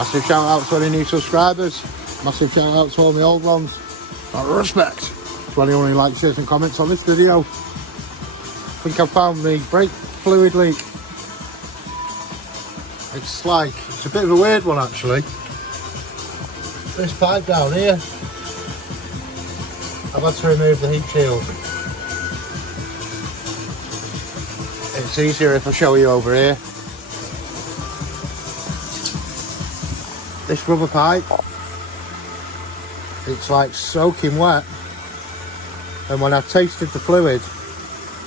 Massive shout out to any new subscribers. Massive shout out to all my old ones. Out of respect to anyone who likes, shares and comments on this video. I think I've found the brake fluid leak. It's a bit of a weird one actually. This pipe down here, I've had to remove the heat shield. It's easier if I show you over here. This rubber pipe, it's like soaking wet, and when I tasted the fluid,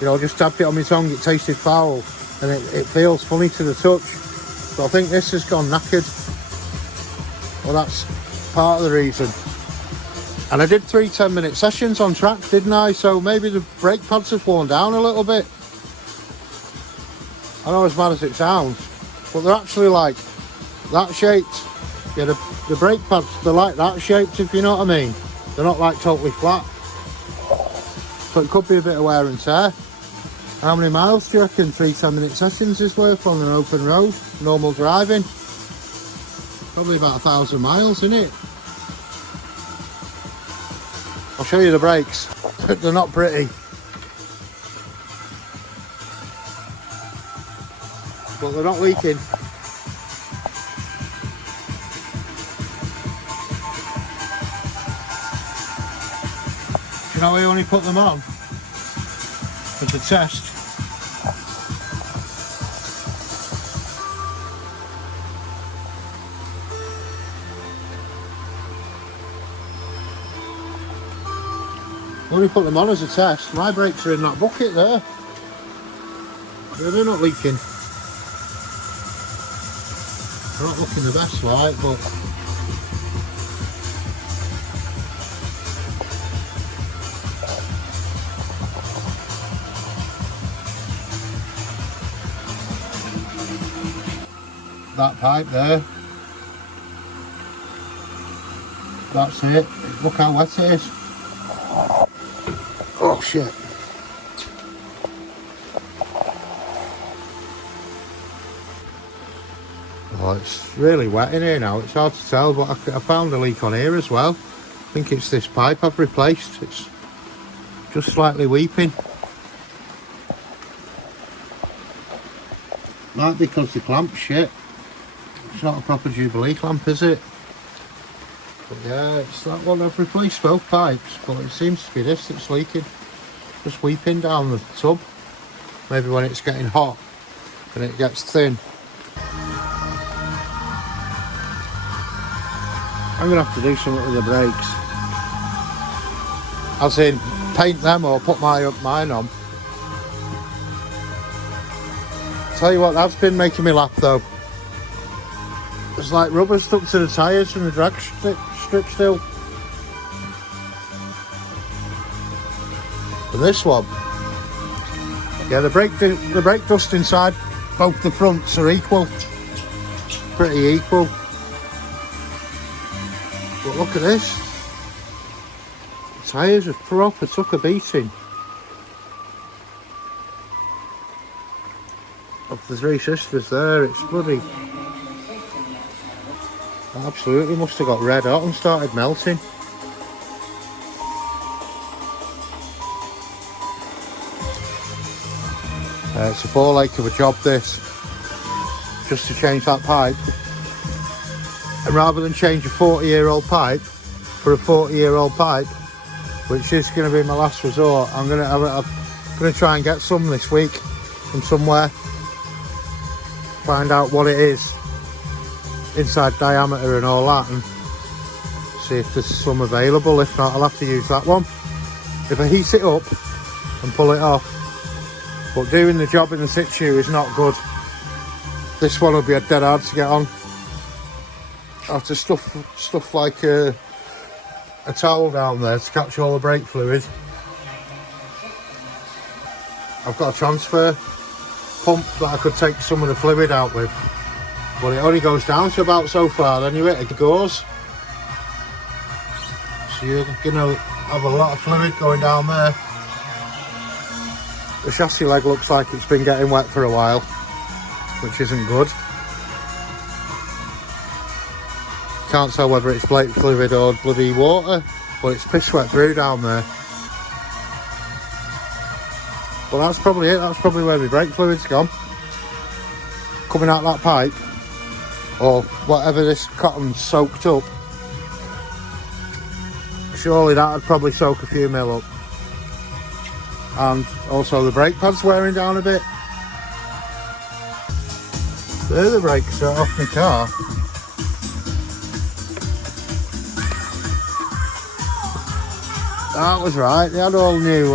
you know, just tapped it on my tongue, it tasted foul, and it feels funny to the touch. So I think this has gone knackered. Well, that's part of the reason. And I did 3 10-minute sessions on track, didn't I? So maybe the brake pads have worn down a little bit. I know as bad as it sounds, but they're actually like that shaped. Yeah, the brake pads, they're like that shaped, if you know what I mean. They're not like totally flat. So it could be a bit of wear and tear. How many miles do you reckon 3 10-minute sessions is worth on an open road, normal driving? Probably about 1,000 miles, isn't it? I'll show you the brakes. They're not pretty. But they're not leaking. You know, we only put them on for the test. Only put them on as a test. My brakes are in that bucket there. Yeah, they're not leaking. They're not looking the best like, but that pipe there, that's it. Look how wet it is. Oh shit. Oh, it's really wet in here now. It's hard to tell, but I found a leak on here as well. I think it's this pipe I've replaced. It's just slightly weeping. Might be because the clamp's shit. It's not a proper Jubilee clamp, is it? But yeah, it's that one. I've replaced both pipes, but it seems to be this that's leaking. Just weeping down the tub. Maybe when it's getting hot and it gets thin. I'm going to have to do something with the brakes. As in, paint them or put mine on. Tell you what, that's been making me laugh though. It's like rubber stuck to the tyres from the drag strip still. And this one, yeah, the brake dust inside both the fronts are equal, pretty equal. But look at this, the tyres have proper took a beating. Of the 3 sisters there, it's bloody, absolutely must have got red hot and started melting. It's a ball ache of a job this, just to change that pipe. And rather than change a 40-year-old pipe for a 40-year-old pipe, which is going to be my last resort, I'm going to try and get some this week from somewhere. Find out what it is, inside diameter and all that, and see if there's some available. If not, I'll have to use that one. If I heat it up and pull it off. But doing the job in the situ is not good. This one will be a dead hard to get on. I have to stuff like a towel down there to catch all the brake fluid. I've got a transfer pump that I could take some of the fluid out with, but it only goes down to about so far, then it goes. So you're going to have a lot of fluid going down there. The chassis leg looks like it's been getting wet for a while, which isn't good. Can't tell whether it's brake fluid or bloody water, but it's piss wet through down there. But that's probably it. That's probably where my brake fluid's gone. Coming out that pipe, or whatever this cotton's soaked up. Surely that'd probably soak a few mil up. And also the brake pad's wearing down a bit. There the brakes are off my car. That was right, they had all new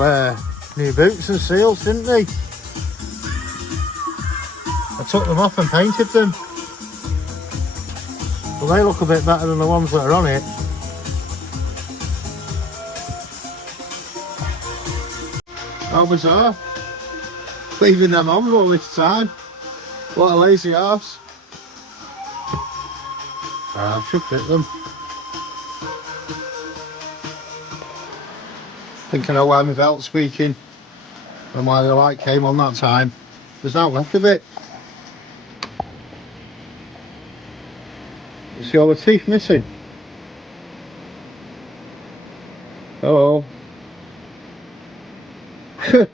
boots and seals, didn't they? I took them off and painted them. Well, they look a bit better than the ones that are on it. How bizarre. Leaving them on all this time. What a lazy arse. I should fit them. I think I know why my belt's squeaking and why the light came on that time. There's not left of it. You see all the teeth missing? Oh.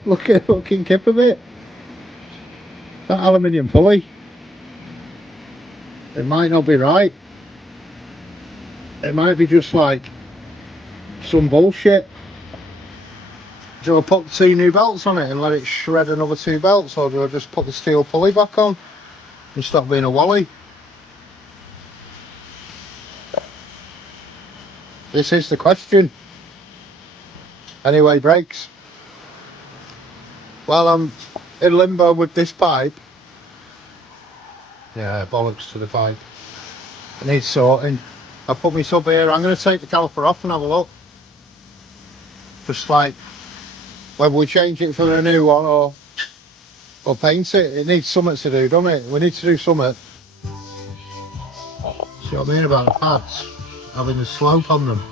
Look at the fucking tip of it. That aluminium pulley. It might not be right. It might be just like some bullshit. Do I put 2 new belts on it and let it shred another 2 belts, or do I just put the steel pulley back on and stop being a wally? This is the question. Anyway, brakes. Well, I'm in limbo with this pipe. Yeah, bollocks to the pipe. It needs sorting. I put my sub here. I'm going to take the caliper off and have a look. Just like whether we change it for a new one or paint it. It needs something to do, doesn't it? We need to do something. See what I mean about the pads? Having a slope on them.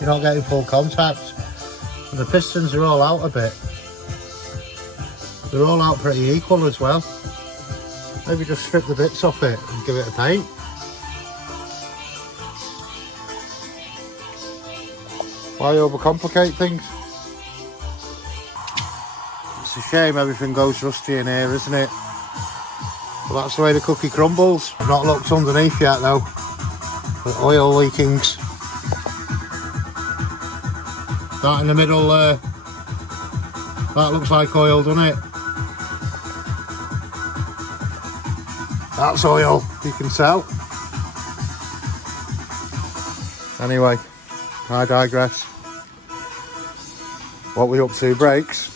You're not getting full contact. And the pistons are all out a bit. They're all out pretty equal as well. Maybe just strip the bits off it and give it a paint. Why overcomplicate things? It's a shame everything goes rusty in here, isn't it? But that's the way the cookie crumbles. I've not looked underneath yet though. The oil leakings. That in the middle there, that looks like oil, doesn't it? That's oil, you can tell. Anyway, I digress. What we up to, brakes?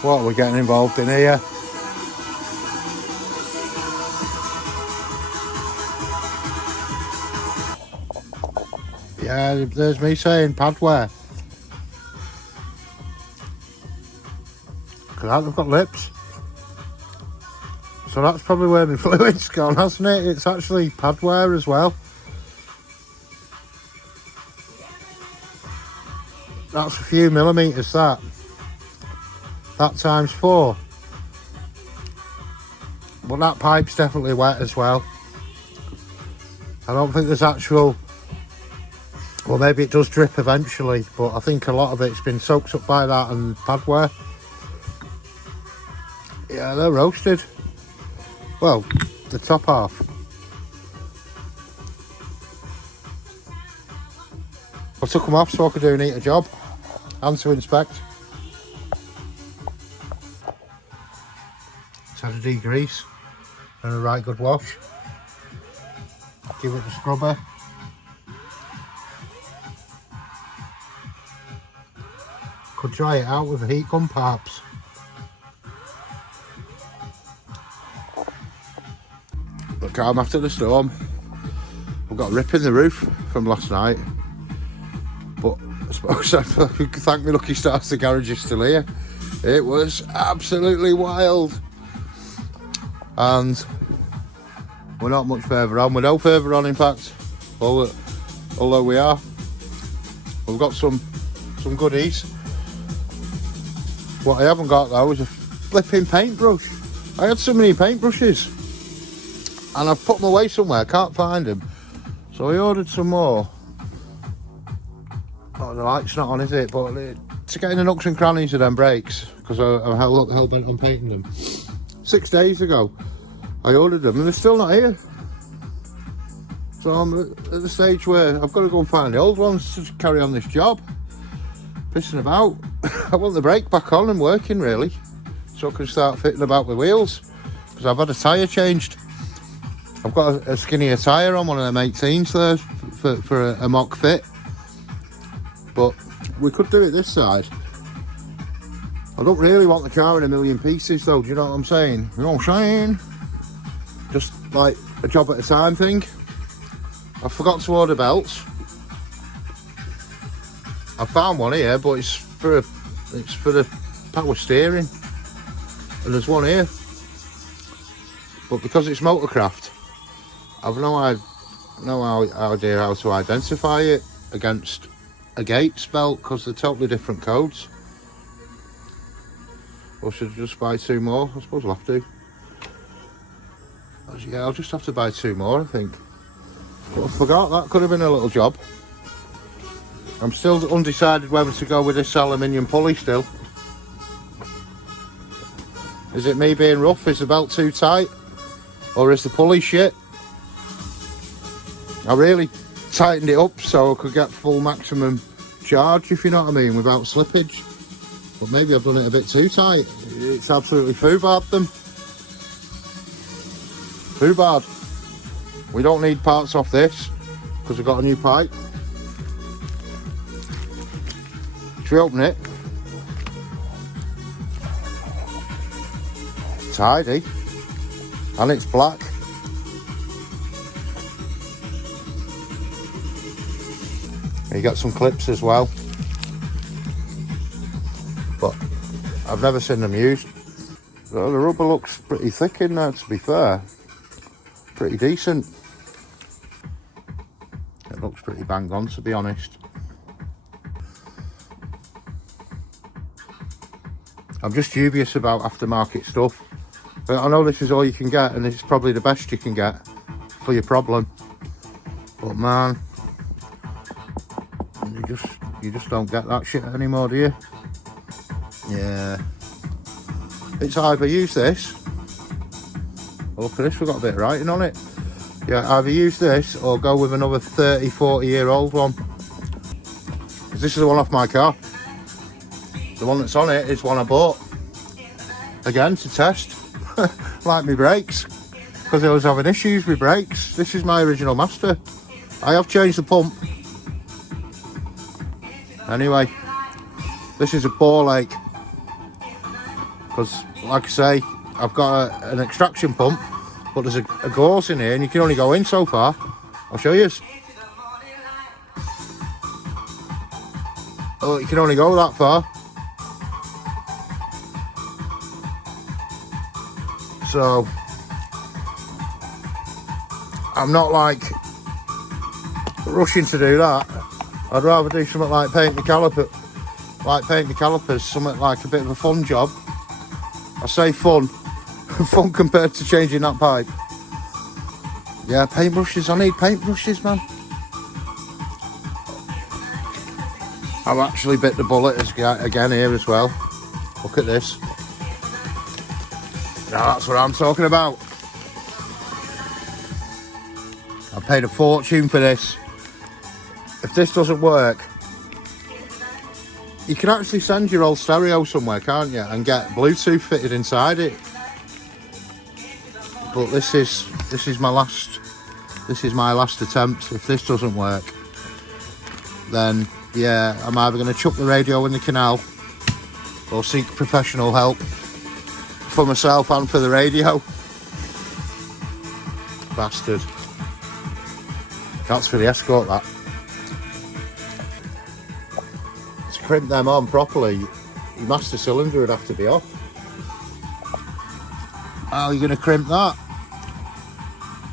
What are we getting involved in here? Yeah, there's me saying pad wear. Look at that, they've got lips. So that's probably where my fluid's gone, hasn't it? It's actually pad wear as well. That's a few millimetres, that. That times 4. But that pipe's definitely wet as well. I don't think there's actual... Well, maybe it does drip eventually, but I think a lot of it's been soaked up by that and pad wear. Yeah, they're roasted. Well, the top half. I took them off so I could do a neater job and to inspect. It's had a degrease and a right good wash. Give it a scrubber. Could dry it out with a heat gun perhaps. Look, I'm after the storm. I've got a rip in the roof from last night. But I suppose I could thank me lucky stars the garage is still here. It was absolutely wild. And we're not much further on. We're no further on in fact. Although we are. We've got some goodies. What I haven't got though is flipping paintbrush. I had so many paintbrushes and I've put them away somewhere, can't find them. So I ordered some more. Oh, the light's not on, is it? But to get in the nooks and crannies of them brakes, because I'm hell bent on painting them. 6 days ago, I ordered them and they're still not here. So I'm at the stage where I've got to go and find the old ones to carry on this job. Pissing about. I want the brake back on and working really, so I can start fitting about with wheels, because I've had a tyre changed. I've got a skinnier tyre on, one of them 18s there for a mock fit. But we could do it this side. I don't really want the car in a million pieces though, do you know what I'm saying? You know what I'm saying? Just like a job at a time thing. I forgot to order belts. I found one here, but it's for the power steering. And there's one here. But because it's motorcraft, I've no idea how to identify it against a Gates belt, because they're totally different codes. Or should I just buy 2 more? I suppose I'll have to. Yeah, I'll just have to buy 2 more, I think. But I forgot, that could have been a little job. I'm still undecided whether to go with this aluminium pulley still. Is it me being rough? Is the belt too tight? Or is the pulley shit? I really tightened it up so I could get full maximum charge, if you know what I mean, without slippage. But maybe I've done it a bit too tight. It's absolutely foobard them. Foobard. We don't need parts off this because we've got a new pipe. Should we open it? Tidy. And it's black. You got some clips as well. But I've never seen them used. The rubber looks pretty thick in there, to be fair. Pretty decent. It looks pretty bang on, to be honest. I'm just dubious about aftermarket stuff. But I know this is all you can get, and it's probably the best you can get for your problem. But man, you just don't get that shit anymore, do you? Yeah. It's either use this. Oh, look at this, we've got a bit of writing on it. Yeah, either use this or go with another 30, 40-year-old one. Because this is the one off my car. The one that's on it is one I bought. Again, to test. Like my brakes. Because I was having issues with brakes. This is my original master. I have changed the pump. Anyway, this is a bore lake. Because, like I say, I've got an extraction pump, but there's a gauze in here and you can only go in so far. I'll show you. Oh, you can only go that far. So, I'm not like rushing to do that. I'd rather do something like paint the calipers, something like a bit of a fun job. I say fun. Fun compared to changing that pipe. Yeah, paintbrushes. I need paintbrushes, man. I've actually bit the bullet again here as well. Look at this. Now that's what I'm talking about. I paid a fortune for this. If this doesn't work, you can actually send your old stereo somewhere, can't you? And get Bluetooth fitted inside it. But this is my last attempt. If this doesn't work, then yeah, I'm either going to chuck the radio in the canal or seek professional help for myself and for the radio. Bastard. That's for the Escort, that. To crimp them on properly, your master cylinder would have to be off. How are you going to crimp that?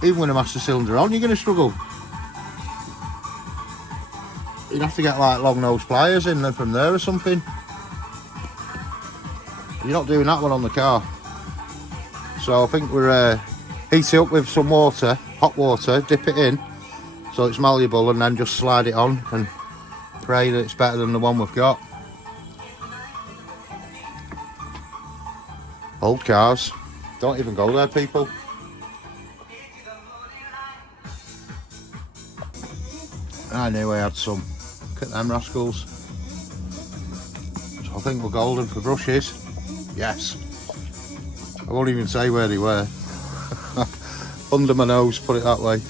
Even with a master cylinder on, you're going to struggle. You'd have to get like long nose pliers in there from there or something. You're not doing that one on the car. So I think we're heat it up with some water, hot water, dip it in so it's malleable, and then just slide it on and pray that it's better than the one we've got. Old cars, don't even go there, people. I knew I had some. Look at them rascals. So I think we're golden for brushes. Yes. I won't even say where they were. Under my nose, put it that way.